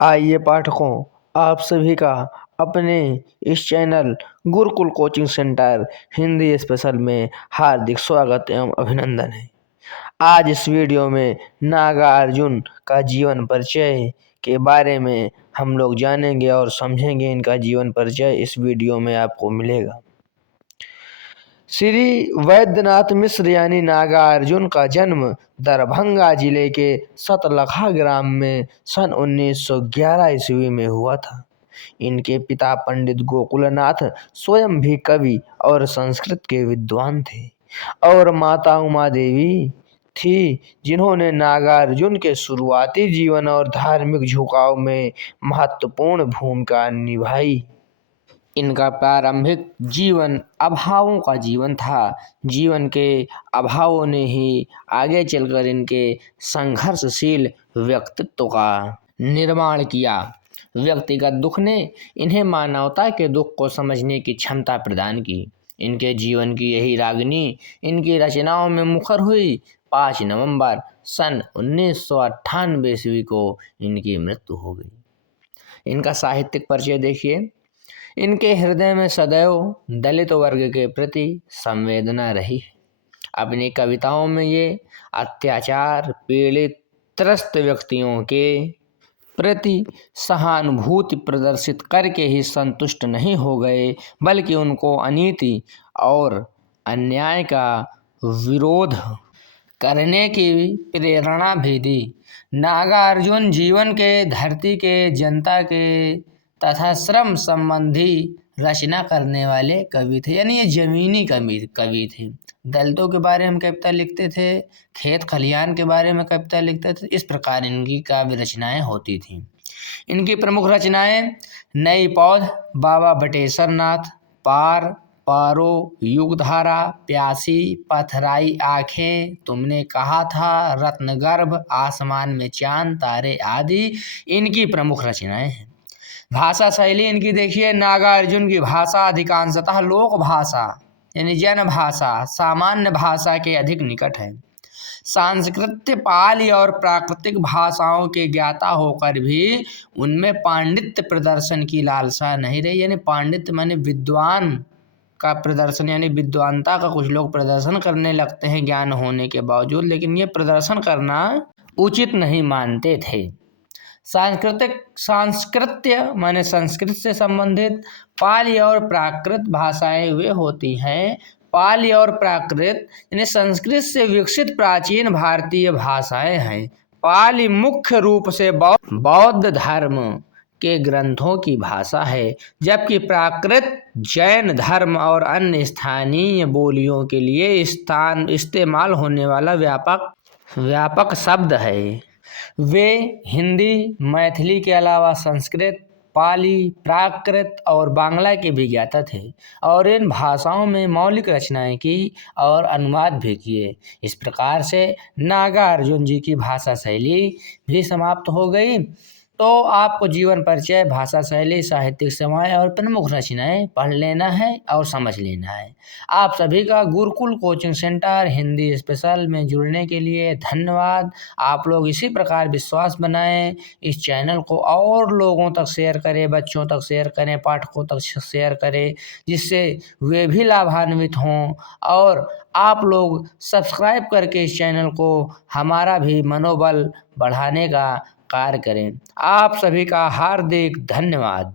आइए पाठकों, आप सभी का अपने इस channel Gurukul coaching centre Hindi special में हार्दिक स्वागत एवं अभिनंदन है। आज इस वीडियो में नागार्जुन का जीवन परिचय के बारे में हम लोग जानेंगे और समझेंगे। इनका जीवन परिचय इस वीडियो में आपको मिलेगा। श्री वैद्यनाथ मिश्र यानी नागार्जुन का जन्म दरभंगा जिले के सतलखा ग्राम में सन 1911 ईस्वी में हुआ था। इनके पिता पंडित गोकुलनाथ स्वयं भी कवि और संस्कृत के विद्वान थे और माता उमा देवी थी, जिन्होंने नागार्जुन के शुरुआती जीवन और धार्मिक झुकाव में महत्वपूर्ण भूमिका निभाई। इनका प्रारंभिक जीवन अभावों का जीवन था। जीवन के अभावों ने ही आगे चलकर इनके संघर्षशील व्यक्तित्व का निर्माण किया। व्यक्तिगत दुख ने इन्हें मानवता के दुख को समझने की क्षमता प्रदान की। इनके जीवन की यही रागनी इनकी रचनाओं में मुखर हुई। 5 नवंबर सन 1998 ईस्वी को इनकी मृत्यु हो गई। इनका साहित्यिक परिचय देखिए। इनके हृदय में सदैव दलित वर्ग के प्रति संवेदना रही है। अपनी कविताओं में ये अत्याचार पीड़ित त्रस्त व्यक्तियों के प्रति सहानुभूति प्रदर्शित करके ही संतुष्ट नहीं हो गए, बल्कि उनको अनीति और अन्याय का विरोध करने की प्रेरणा भी दी। नागार्जुन जीवन के, धरती के, जनता के तथा श्रम संबंधी रचना करने वाले कवि थे, यानी ये जमीनी कवि थे। दलितों के बारे में कविता लिखते थे, खेत खलिहान के बारे में कविता लिखते थे। इस प्रकार इनकी काव्य रचनाएं होती थीं। इनकी प्रमुख रचनाएं नई पौध, बाबा बटेश्वर नाथ, पार, पारो, युगधारा, प्यासी, पथराई आंखें, तुमने कहा था, रत्नगर्भ, आसमान में चांद तारे आदि इनकी प्रमुख रचनाएं हैं। भाषा शैली इनकी देखिए। नागार्जुन की भाषा अधिकांशतः लोक भाषा यानी जन भाषा, सामान्य भाषा के अधिक निकट है। सांस्कृतिक, पाली और प्राकृतिक भाषाओं के ज्ञाता होकर भी उनमें पांडित्य प्रदर्शन की लालसा नहीं रही। यानी पांडित्य माने विद्वान का प्रदर्शन, यानी विद्वानता का कुछ लोग प्रदर्शन करने लगते हैं ज्ञान होने के बावजूद, लेकिन ये प्रदर्शन करना उचित नहीं मानते थे। सांस्कृत्य माने संस्कृत से संबंधित। पाली और प्राकृत भाषाएं वे होती हैं। पाली और प्राकृत यानी संस्कृत से विकसित प्राचीन भारतीय भाषाएं हैं। पाली मुख्य रूप से बौद्ध धर्म के ग्रंथों की भाषा है, जबकि प्राकृत जैन धर्म और अन्य स्थानीय बोलियों के लिए इस्तेमाल होने वाला व्यापक शब्द है। वे हिंदी, मैथिली के अलावा संस्कृत, पाली, प्राकृत और बांग्ला के भी ज्ञाता थे और इन भाषाओं में मौलिक रचनाएं की और अनुवाद भी किए। इस प्रकार से नागार्जुन जी की भाषा शैली भी समाप्त हो गई। तो आपको जीवन परिचय, भाषा शैली, साहित्यिक सेवाएं और प्रमुख रचनाएं पढ़ लेना है और समझ लेना है। आप सभी का Gurukul coaching centre Hindi special में जुड़ने के लिए धन्यवाद। आप लोग इसी प्रकार विश्वास बनाएं, इस चैनल को और लोगों तक शेयर करें, बच्चों तक शेयर करें, पाठकों तक शेयर करें, जिससे वे भी लाभान्वित हों। और आप लोग सब्सक्राइब करके इस चैनल को हमारा भी मनोबल बढ़ाने का कार्य करें। आप सभी का हार्दिक धन्यवाद।